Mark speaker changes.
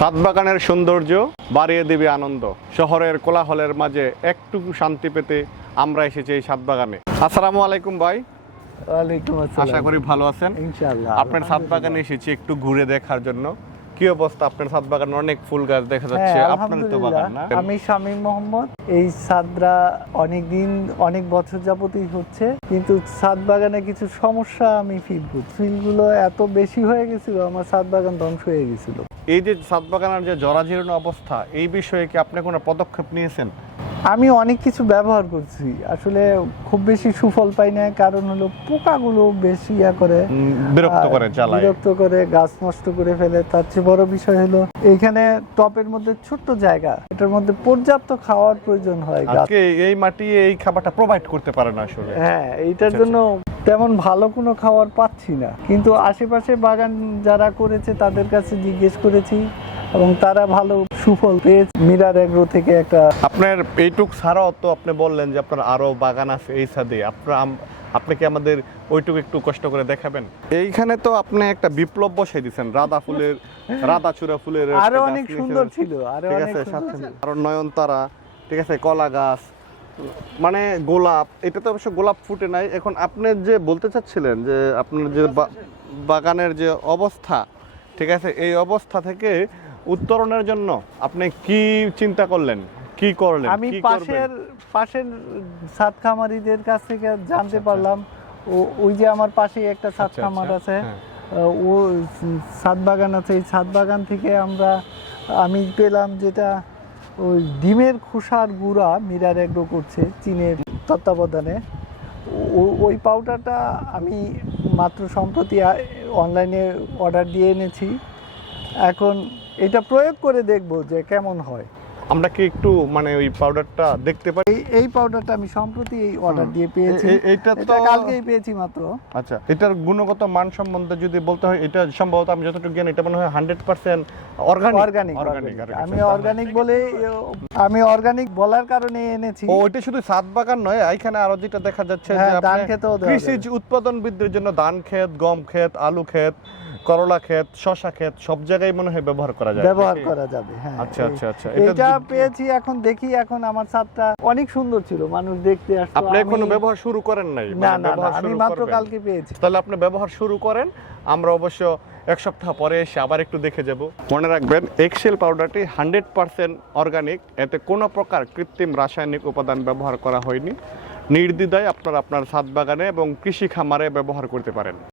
Speaker 1: সাত বাগানের সৌন্দর্য বাড়িয়ে দেবে আনন্দ। শহরের কোলাহলের মাঝে একটুকু শান্তি পেতে আমরা এসেছি এই সাতবাগানে। আসসালামু আলাইকুম ভাই। আশা করি ভালো আছেন।
Speaker 2: ইনশাআল্লাহ
Speaker 1: আপনার সাত বাগানে এসেছি একটু ঘুরে দেখার জন্য। কি অবস্থা? আপনার সাত বাগান অনেক ফুল গাছ দেখা যাচ্ছে।
Speaker 2: হ্যাঁ,
Speaker 1: আপনার তো বাগান না?
Speaker 2: আমি শামীম মোহাম্মদ। এই সাদরা অনেক দিন অনেক বছর যাবতই হচ্ছে কিন্তু সাদ বাগানে কিছু সমস্যা আমি ফিল করছি। ফিলগুলো এত বেশি হয়ে গেছিল আমার সাদ বাগান ধ্বংস হয়ে গেছিল।
Speaker 1: এই যে ছাদ বাগানের যে জরাজীর্ণ অবস্থা এই বিষয়ে কি আপনি কোনো পদক্ষেপ নিয়েছেন?
Speaker 2: আমি অনেক কিছু ব্যবহার করছি। আসলে খুব বেশি সুফল পাই না কারণ হলো পোকাগুলো বেশি ইয়া করে
Speaker 1: বিরক্ত করে জ্বালায়।
Speaker 2: বিরক্ত করে গাছ নষ্ট করে ফেলে। তার চেয়ে বড় বিষয় হলো এখানে টপের মধ্যে ছোট্ট জায়গা। এটার মধ্যে পর্যাপ্ত খাওয়ার প্রয়োজন হয় গাছ।
Speaker 1: আজকে এই মাটি এই খাবারটা প্রোভাইড করতে পারে না আসলে।
Speaker 2: হ্যাঁ এইটার
Speaker 1: আচ্ছা,
Speaker 2: জন্য তেমন ভালো কোনো খাবার পাচ্ছি না। কিন্তু আশেপাশে বাগান যারা করেছে তাদের কাছে জিজ্ঞেস করেছি এবং তারা ভালো সুফল পেয়েছে। মিরার এগ্রো থেকে একটা
Speaker 1: আপনার এইটুক ছাড়াও তো আপনি বললেন যে আপনার আরও বাগান আছে এই সাদে আপনার আপনি কি আমাদের ওইটুকু একটু কষ্ট করে দেখাবেন? এইখানে তো আপনি একটা বিপ্লব বসাই দিয়েছেন রাধা ফুলের রাধা চূড়া ফুলের আরও
Speaker 2: অনেক সুন্দর ছিল আরও
Speaker 1: ঠিক
Speaker 2: অনেক
Speaker 1: আছে
Speaker 2: সুন্দর
Speaker 1: সাথে আরও নয়নতারা ঠিক আছে কলা গাছ মানে গোলাপ এটা তো অবশ্য গোলাপ ফুটে নাই। এখন আপনি যে বলতে চাচ্ছিলেন যে আপনার যে বাগানের যে অবস্থা ঠিক আছে এই অবস্থা থেকে উত্তরণের জন্য আপনি কি চিন্তা করলেন? কি করলেন?
Speaker 2: আমি পাশের পাশের সাত খামারিদের কাছ থেকে জানতে
Speaker 1: আচ্ছা।
Speaker 2: পারলাম। ও- ওই যে আমার পাশেই একটা সাত
Speaker 1: আচ্ছা,
Speaker 2: খামার
Speaker 1: আচ্ছা,
Speaker 2: আছে।
Speaker 1: হ্যাঁ।
Speaker 2: ও সাত বাগান আছে। এই সাত বাগান থেকে আমরা আমি পেলাম যেটা ওই ডিমের খোসার গুঁড়া মিরার এগ্রো করছে চীনের তত্ত্বাবধানে। ওই পাউডারটা আমি মাত্র সম্প্রতি অনলাইনে অর্ডার দিয়ে এনেছি। এখন এটা প্রয়োগ করে দেখব যে কেমন হয়।
Speaker 1: আমরা কি একটু মানে ওই পাউডারটা দেখতে পারি?
Speaker 2: এই পাউডারটা আমি সম্প্রতি এই অর্ডার দিয়ে পেয়েছি। এটা
Speaker 1: তো-
Speaker 2: কালকেই পেয়েছি মাত্র।
Speaker 1: আচ্ছা এটার গুণগত মান সম্বন্ধে যদি বলতে হয় এটা সম্ভবত আমি যতটুকু জ্ঞান এটা মনে হয় হান্ড্রেড পার্সেন্ট অর্গানিক
Speaker 2: অর্গানিক আমি অর্গানিক বলে আমি অর্গানিক বলার কারণে এনেছি।
Speaker 1: ও ওইটা শুধু সাত বাগান নয় এখানে আরও যেটা দেখা যাচ্ছে যে
Speaker 2: হ্যাঁ, ধান
Speaker 1: আপনি কৃষিজ উৎপাদন বৃদ্ধির জন্য ধান ক্ষেত গম ক্ষেত আলু ক্ষেত করলা ক্ষেত শশা ক্ষেত সব জায়গায় মনে হয় ব্যবহার করা যায়
Speaker 2: ব্যবহার করা যাবে হ্যাঁ।
Speaker 1: আচ্ছা, আচ্ছা, আচ্ছা। এটা
Speaker 2: পেয়েছি এখন দেখি এখন আমার ছাদটা অনেক সুন্দর ছিল মানুষ দেখতে আসতো
Speaker 1: আপনি
Speaker 2: এখনও
Speaker 1: ব্যবহার শুরু করেন নাই?
Speaker 2: না
Speaker 1: মানে
Speaker 2: না না আমি মাত্র কালকে পেয়েছি।
Speaker 1: তাহলে আপনি ব্যবহার শুরু করেন আমরা অবশ্য এক সপ্তাহ পরে এসে আবার একটু দেখে যাব। মনে রাখবেন এক্সেল পাউডারটি হান্ড্রেড পার্সেন্ট অর্গানিক এতে কোনো প্রকার কৃত্রিম রাসায়নিক উপাদান ব্যবহার করা হয়নি। নির্দ্বিধায় আপনারা আপনার ছাদ বাগানে এবং কৃষি খামারে ব্যবহার করতে পারেন।